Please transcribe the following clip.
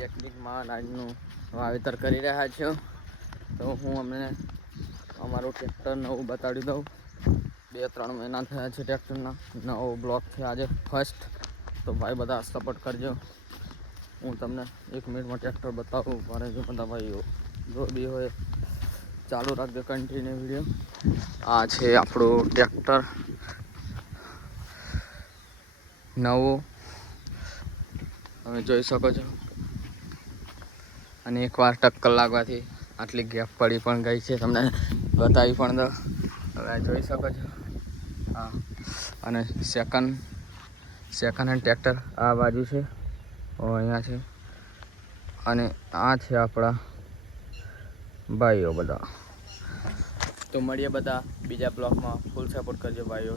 ટેકનિકમાં અનાજનું વાવેતર કરી રહ્યા છો. તો હું અમને અમારું ટ્રેક્ટર નવું બતાડી દઉં. 2-3 મહિના થયા છે ટ્રેક્ટરના. નવો બ્લોક છે આજે ફર્સ્ટ. તો ભાઈ બધા સપોર્ટ કરજો. હું તમને 1 મિનિટમાં ટ્રેક્ટર બતાવું. મારે જો બધા ભાઈઓ જો બી હોય ચાલુ રાખજો કન્ટિન્યુ વિડીયો. આ છે આપણું ટ્રેક્ટર નવું, તમે જોઈ શકો છો. અને એકવાર ટક્કર લાગવાથી આટલી ગેપ પડી પણ ગઈ છે, તમને બતાવી પણ દો. હવે જોઈ શકો છો. હા, અને સેકન્ડ હેન્ડ ટ્રેક્ટર આ બાજુ છે, અહીંયા છે. અને આ છે આપણા ભાઈઓ બધા. તો મળીએ બધા બીજા બ્લોગમાં. ફૂલ સપોર્ટ કરજો ભાઈઓ.